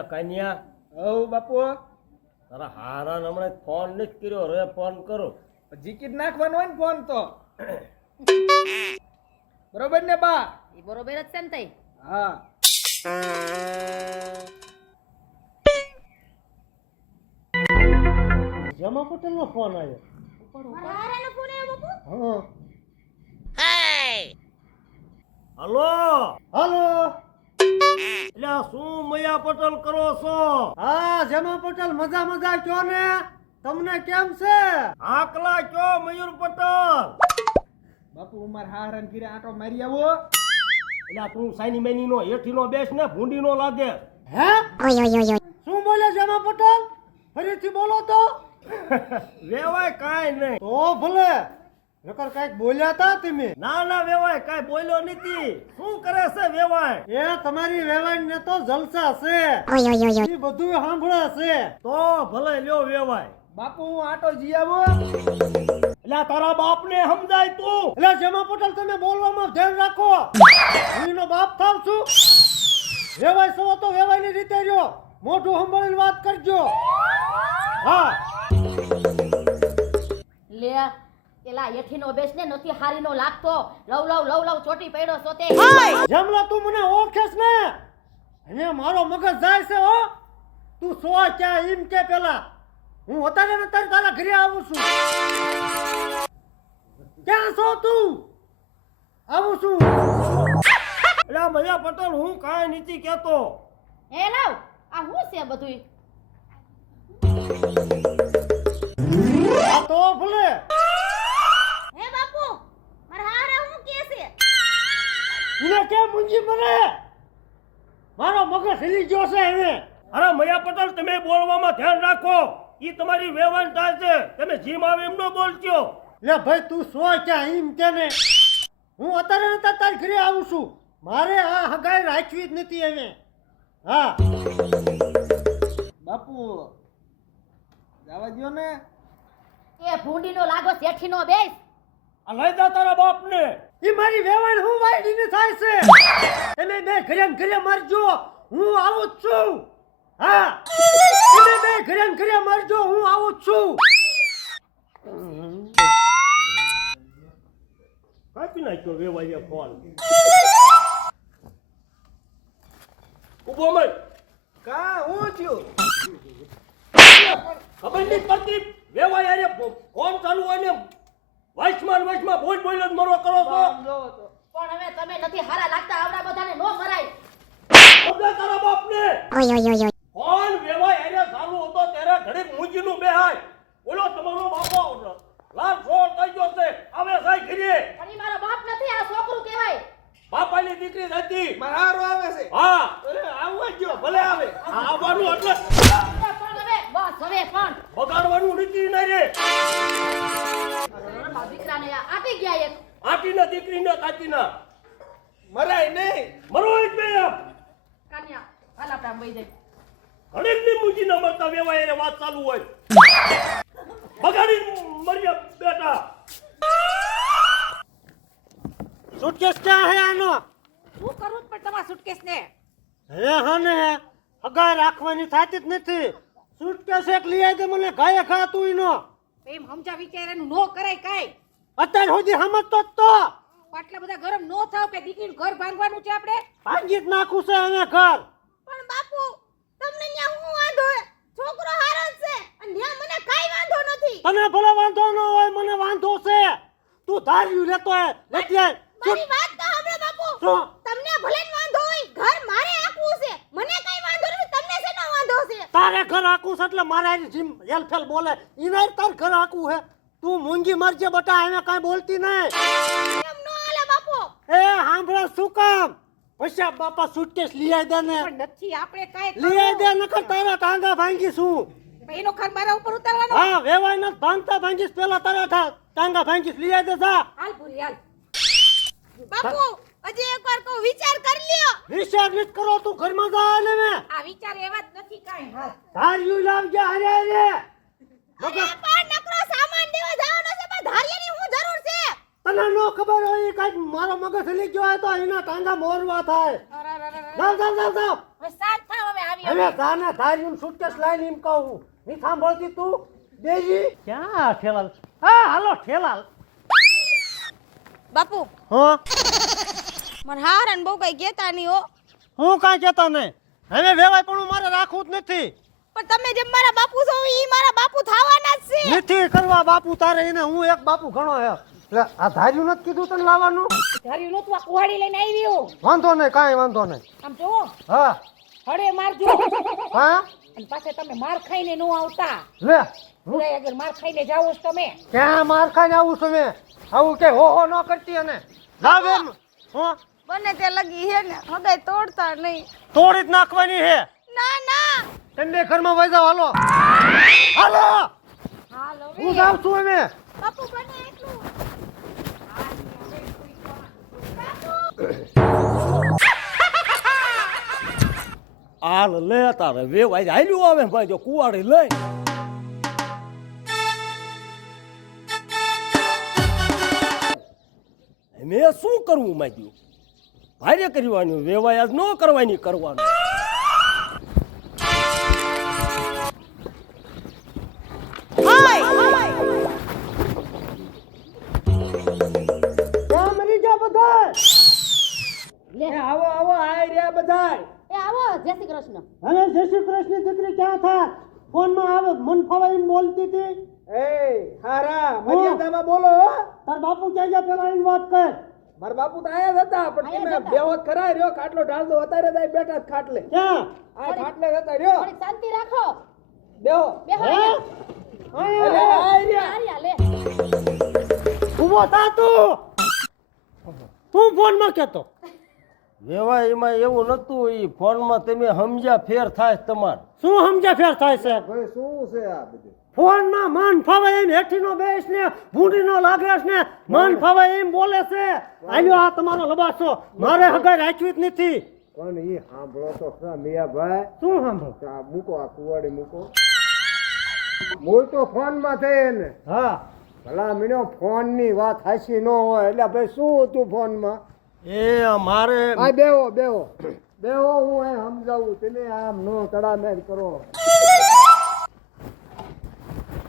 એટલે કન્યા હવ બાપુ તારા હારાને હમણાં ફોન નથી કર્યો, હવે ફોન કરો. જીકીટ નાખવાનો હોય ને ફોન તો બરોબર ને બા? એ બરોબર જ છે ને તઈ. હા જમા પટેલ નો ફોન આવ્યો. હારાનો ફોન આવ્યો બાપુ? હા. હલો હલો, એટલે આ શું મયા પટેલ કરો છો? હા જમા પટેલ મજા મજા કયો ને, તમને કેમ છે? આકલા કયો મયુર પટેલ? બાપુ ઉમર હારણ ઘીરે આટો મારી આવો. એટલે તું સાઈની મેની નો હેઠી નો બેસ ને ભૂંડી નો લાગે. હે શું બોલે જમા પટેલ? ફરીથી બોલો તો. વેવાય કાંઈ નહીં. તો ભલે નકર કઈક બોલ્યા તા તમે. ના ના વેવાય કાંઈ બોલ્યો નથી. શું કરે છે વેવાય? એ તમારી વેવાઈ ને તો જલસા છે, એ બધું સાંભળે છે. તો ભલે લ્યો વેવાય. બાપુ હું આટો જી આવો. એટલે તારા બાપ ને સમજાય તું. એટલે જમા પટેલ તમે બોલવામાં ધ્યાન રાખો, હું એનો બાપ થાવ છું. વેવાઈ છો તો વેવાઈ ની રીતે રહ્યો, મોઢું સંભાળીને વાત કરજો. હા લે એલા હેઠીનો બેસ ને નથી હારીનો લાગતો. લવ લવ ચોટી પડ્યો સોતે. જમલા તું મને ઓળખેસ ને, અને મારો મગજ જાય છે હો. તું સો ક્યાં એમ કે પેલા હું અત્યારે ને અત્યારે તારા ઘરે આવું છું. ક્યાં છો તું? આવું છું. એટલે મયા પટેલ હું કાંઈ નથી કેતો. હે લાવ આ હું છે બધું? આ તો ભલે હે બાપુ મારા હારા હું કે છે? એને કે મુંજી મરે, મારો મગજ હિલી ગયો છે હવે. અરે મયા પટેલ તમે બોલવામાં ધ્યાન રાખો. ઈ તમારી વેવાન થાય છે, તમે જીમ આવે એમ ન બોલજો. લે ભાઈ તું સો ક્યાં એમ કે ને, હું અત્યારે ને અત્યારે તારા ઘરે આવું છું. મારે આ હગાઈ રાખવી જ નથી એને. હા બાપુ જવા દ્યો ને. એ ભૂંડીનો લાગો શેઠીનો બેસ. આ લઈ જા તારા બાપ ને. ઈ મારી વેવાણ હું વાઈડીને થાય છે. તમે બે ઘરે ને ઘરે મરજો, હું આવું જ છું. હા તમે બે ઘરે ને ઘરે મરજો, હું આવું જ છું. કાપી નાખ્યો વેવાઈએ ફોન. ઉભો મય. કા હું થયું? ખબર નહીં પડતી વેવાય આરે ફોન ચાલુ હોય ને વાઇસમાં બોલ બોલ જ મરો કરો છો. આમ જોવો તો. પણ હવે તમે નથી હારા લાગતા, આવડા બધાને નો મરાય. ખબર તારા બાપ ને. ફોન વેવાય આરે ચાલુ હતો ત્યારે ઘડીક મૂંજીનું બેહાય. બોલો તમારો બાપો લાલ છોડ થઈ ગયો છે, હવે સાઈ ઘરે. પણ ઈ મારો બાપ નથી, આ છોકરું કહેવાય. બાપાની દીકરી જ હતી. મારા હારો આવે છે. હા અરે આવવા ગયો ભલે આવે. આવવાનું એટલે પણ હવે બસ હવે પણ બગાડવાનું નથી ને રે. મારા દીકરાને આપી ગયા એક. આટીના દીકરીના તાતીના મરાય નહીં. મરો જ બે આપ. કાન્યા હાલ આપણે આમ વઈ જઈએ. ઘડીકની મૂંજીના મરતા વેવાય એને વાત ચાલુ હોય. બગાડી મર્યા બેટા. સુટકેસ ક્યાં હે આનો? શું કરું પણ તમારા સુટકેસ ને? હે હને હગાઈ રાખવાની થાતી જ નથી. સુટકેસ એક લઈ આવી દે મને, ગાય ખા તું ઈનો. એમ સમજા વિચારેનું નો કરાય કાઈ. અત્યાર સુધી સમજતો જ તો. આટલા બધા ગરમ નો થાવ કે દીકરીનું ઘર ભાંગવાનું છે આપણે. ભાંગી જ નાખું છે હવે ઘર. પણ બાપુ તમને ન્યા હું વાંધો હે? છોકરો હારો જ છે અને ન્યા મને કાઈ વાંધો નથી. તને ભલે વાંધો ન હોય, મને વાંધો છે. તું ધાર્યું લેતો હે લેતી આય. મારી વાત તો સાંભળો બાપુ. શું? તમને ભલે ન વાંધો હોય, ઘર મારે આખું છે. મને કાઈ વાંધો નથી, તમને શેનો વાંધો છે? તારે ઘર આખું છે એટલે મારે આની જીમ હેલફેલ બોલે. ઈના તાર ઘર આખું હે. તું મૂંગી મરજે બટા, એને કાઈ બોલતી નહીં. એમ નો હાલે બાપુ. એ હાંભળે શું કામ? પૈસા બાપા સુટકેસ લઈ આઈ દે ને. પણ નથી આપણે કાઈ લઈ આઈ દે નકર તારા ટાંગા ભાંગી શું. એનો ખર મારા ઉપર ઉતારવાનો. હા વેવાય ન ભાંગતા ભાંગીશ, પેલા તારા ટાંગા ભાંગીશ. લઈ આઈ દે જા. હાલ પૂરી હાલ. બાપુ હજી એકવાર કો વિચાર કરી લ્યો. વિચાર નથી કરો, તું ઘરમાં જા ને મે. આ વિચાર એવા જ નથી કાઈ. હાલ. ધાર્યું લાવજે હારે હારે. અરે પણ નકરો સામાન દેવા જવાનો છે, પણ ધારિયાની હું જરૂર છે. તને નો ખબર હોય કાઈ મારો મગજ હલી ગયો હોય તો એના ટાંગા મોરવા થાય. અરે જાવ જાવ જાવ જાવ. હવે શાંત થાવ, હવે આ લ્યો હવે તાને ધાર્યું સુટકેસ લાઈન એમ કહું ની સાંભળતી તું દેજી ક્યાં ઠેલાલ હા હાલો ઠેલાલ બાપુ હા મને હારણ બહુ કઈ કહેતા નહીં હો હું કાંઈ કહેતો નહીં હવે વેવાય પણ મારે રાખવું જ નથી પણ તમે જેમ મારા બાપુ છો ઈ મારા બાપુ થવાના જ છે નથી કરવા બાપુ તારે એને હું એક બાપુ ઘણો હે એટલે આ ધાર્યું નથી કીધું તને લાવવાનું ધાર્યું નતું આ કુહાડી લઈને આવી હું વાંધો નહીં કાંઈ વાંધો નહીં આમ જોવો હા હળે મારજો હા અને પાછા તમે માર ખાઈને નો આવતા લે પુરાય અગર માર ખાઈને જાવો છો તમે ક્યાં માર ખાઈને આવું છું મેં આવું કે હો ન કરતી અને લાવ એમ હા બને તે લગી હે ને હૃદય તોડતા નહીં તોડી જ નાખવાની હે ના ના તમે ઘરમાં વઈ જાવ હાલો હાલો હાલો હું જાઉં છું હવે બાપુ બને એટલું હાલ લે તારે વેવાય હાલ્યું આવે ભાઈ જો કુવાડી લઈ મેં શું કરવું માંગ્યું ભારે કરવાનું વેવાય આજ ન કરવાની કરવાનું ક્યાં મરી જા બધા લે આવો આવો આય રહ્યા બધાય એ આવો જય શ્રી કૃષ્ણ હવે જય શ્રી કૃષ્ણ દીકરી ક્યાં થા ફોનમાં આવે મન ફાવા એમ બોલતી હતી એ હારા મર્યાદામાં બોલો હો. તાર બાપુ ક્યાં જા પેલા એમ વાત કર મારા બાપુ તો આયા જ હતા પણ આયા જ તમે હતા. બેહો જ ખરા રહ્યો ખાટલો ઢાળ દો અત્યારે જ બેઠા જ ખાટલે ક્યાં આ ખાટલે જતા રહ્યો થોડીક શાંતિ રાખો બેહો બેહો હે અરે આય રહ્યા આર્યા લે ઊભો થા તું ફોનમાં કેતો વેવાય એમાં એવું નતું એ ફોનમાં તમે સમજ્યા ફેર થાય તમારે શું સમજ્યા ફેર થાય છે ભાઈ શું છે આ બધું ફોનમાં મન ફાવે એમ હેઠીનો બેસ ને ભૂંડીનો લાગે ને મન ફાવે એમ બોલે છે આલ્યો આ તમારો લબાસો મારે હગાઈ રાખવી જ નથી પણ ઈ સાંભળો તો ખરા મિયાભાઈ શું સાંભળ આ મૂકો આ કુવાડી મૂકો મૂળ તો ફોનમાં થઈ ને હા ભલા મીનો ફોન ની વાત હાસી ન હોય એટલે ભાઈ શું હતું ફોનમાં એ મારે આ બેહો બેહો બેહો હું એ સમજાવું તમે આમ નો તડામેર કરો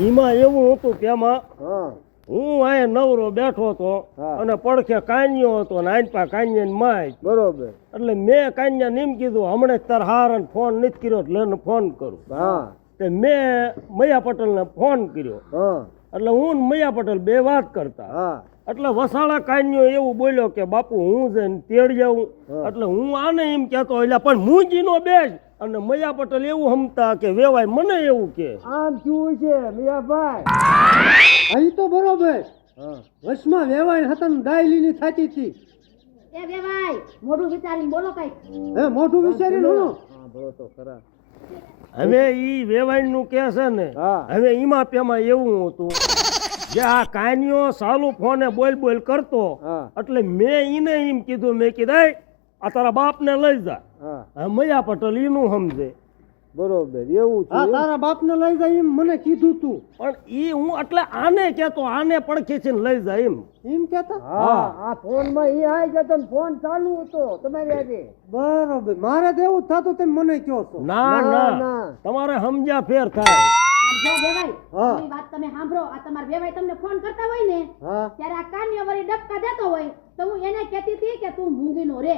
એમાં એવું હતું કે એમાં હા હું અહીંયા નવરો બેઠો હતો હા. અને પડખે કાન્યો હતો ને આનપા કાન્યા ને માય બરોબર એટલે મેં કાન્યા ને એમ કીધું હમણાં જ તાર હારણ ફોન નથી કર્યો એટલે એને ફોન કરું હા તે મેં મૈયા પટેલને ફોન કર્યો હા એટલે હું ને મૈયા પટેલ બે વાત કરતા હા એટલે વસાળા કાન્યો એવું બોલ્યો કે બાપુ હું જઈને તેડી જાઉં હા. એટલે હું આને એમ કહેતો એટલે પણ મૂંજીનો બેસ અને મૈયા પટેલ એવું સમતા કે વેવાય મને એવું કે આમ શું છે મિયાભાઈ અહીં તો બરોબર હા વચમાં વેવાય હતા ને ડાયલીની થતી હતી એ બે ભાઈ મોઢું વિચારીને બોલો કઈ હે મોઢું વિચારીને હું સાંભળો તો ખરા હવે ઈ વેવાયનું કે છે ને હા. હવે ઈમાં પેમાં એવું હતું જે આ કાન્યો સાલું ફોને બોલ કરતો હા. એટલે મેં ઈને એમ કીધું મેં કીધું "એય, આ તારા બાપને લઈ જા હા હવે મૈયા પટેલ ઈનું સમજે બરોબર એવું છે હા તારા બાપને લઈ જાય એમ મને કીધું તું પણ ઈ હું એટલે આને કહેતો આને પડખે છે લઈ જાય એમ એમ કેતા હા આ ફોન માં ઈ આઈ ગયો તો ફોન ચાલુ હતો તમારી આજે બરોબર મારે તો એવું જ થતું તમે મને કહો છો ના ના, ના ના. તમારે સમજ્યા ફેર થાય આમ જો બેવાય હા. મારી વાત તમે સાંભળો આ તમાર બેવાય તમને ફોન કરતા હોય ને હા ત્યારે આ કાન્યો વળી ડબકા દેતો હોય તો હું એને કહેતી હતી કે તું મૂંગીનો રે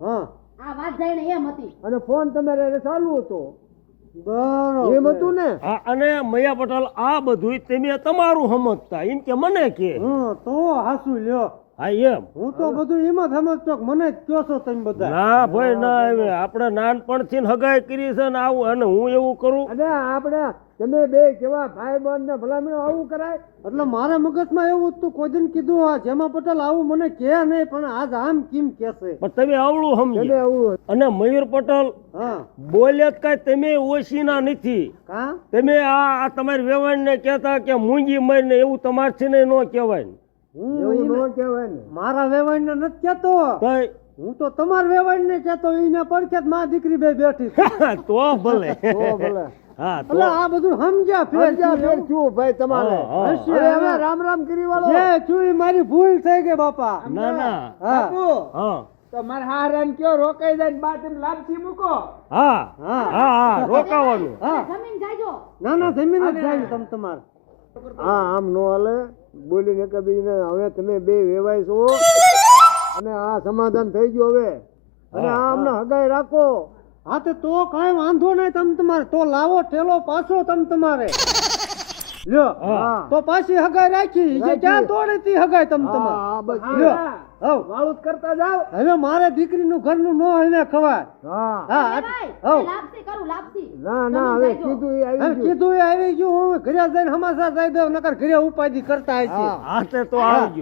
હા આ વાત જઈને એમ હતી અને ફોન તમારે આજે ચાલુ હતો બરોબર એમ હતું ને હા, અને મૈયા પટેલ આ બધું તમે તમારું સમજતા એમ કે મને કે હા તો હાસુ લ્યો હા એમ હું તો બધું એમ જ સમજતો કે મને જ કહો છો તમે બધા ના ભાઈ ના હવે આપણે નાનપણથી ને હગાઈ કરી છે ને આવું અને હું એવું કરું અને આપણે તમે બે કેવા ભાઈ બંધ ને ભલામણ આવું કરાય એટલે મારા મગજમાં એવું જ તું કોઈ દિન કીધું આ જેમાં પટેલ આવું મને કહે નહીં પણ આજ આમ કેમ કહેશે પણ તમે આવડું તમે સમજો આવું અને મયુર પટેલ હા બોલે જ કાંઈ તમે ઓછીના નથી કા તમે આ તમારી વેવાણને કહેતા કે મૂંગી મરીને એવું તમારથી ને ન કહેવાય હું એવું ઈને- ન કહેવાય ને મારા વેવાઈને નથી કહેતો તોય હું તો તમારા વેવાઈને કહેતો એને પડખે જ માં દીકરી બે બેઠી છે. તો ભલે તો ભલે હા તો એટલે આ બધું સમજ્યા ફેર સમજ્યા ફેર શું ભાઈ તમારે હા, હા. હશે. હવે હવે રામ રામ કરી વાળો જે છું ઈ મારી ભૂલ થઈ ગઈ બાપા ના ના હા બાપુ હા તો મારે હારાને કયો રોકાઈ જાય ને બા તેમ લાપસી મૂકો. હા હા હા હા રોકાવાનું હા જમીન જાયજો ના ના જમીન જ જાય તમ તમારે હા આમ નો હાલે બોલીને એકબીજાને હવે તમે બે વેવાય છો અને આ સમાધાન થઈ ગયું હવે અને આ અમને હગાઈ રાખો. હા તો કાંઈ વાંધો નહીં તમ તમારે તો લાવો ઠેલો પાછો તમ તમારે લ્યો હા. તો પાછી હગાઈ રાખી જે ક્યાં તોડેતી હગાઈ તમ તમારે હા બસ લ્યો હવ વાળું જ કરતા જાવ. હવે મારે દીકરીનું ઘરનું નો એને ખવાય હા હા એ ભાઈ હવ લાપસી કરું લાપસી ના ના હવે કીધું એ આવી હવે ગયું. કીધું એ આવી ગયું હું ઘરે જઈને હમાસા દઈ દઉં નકર ઘરે ઉપાધિ કરતા હશે હા. હા તે તો આવજો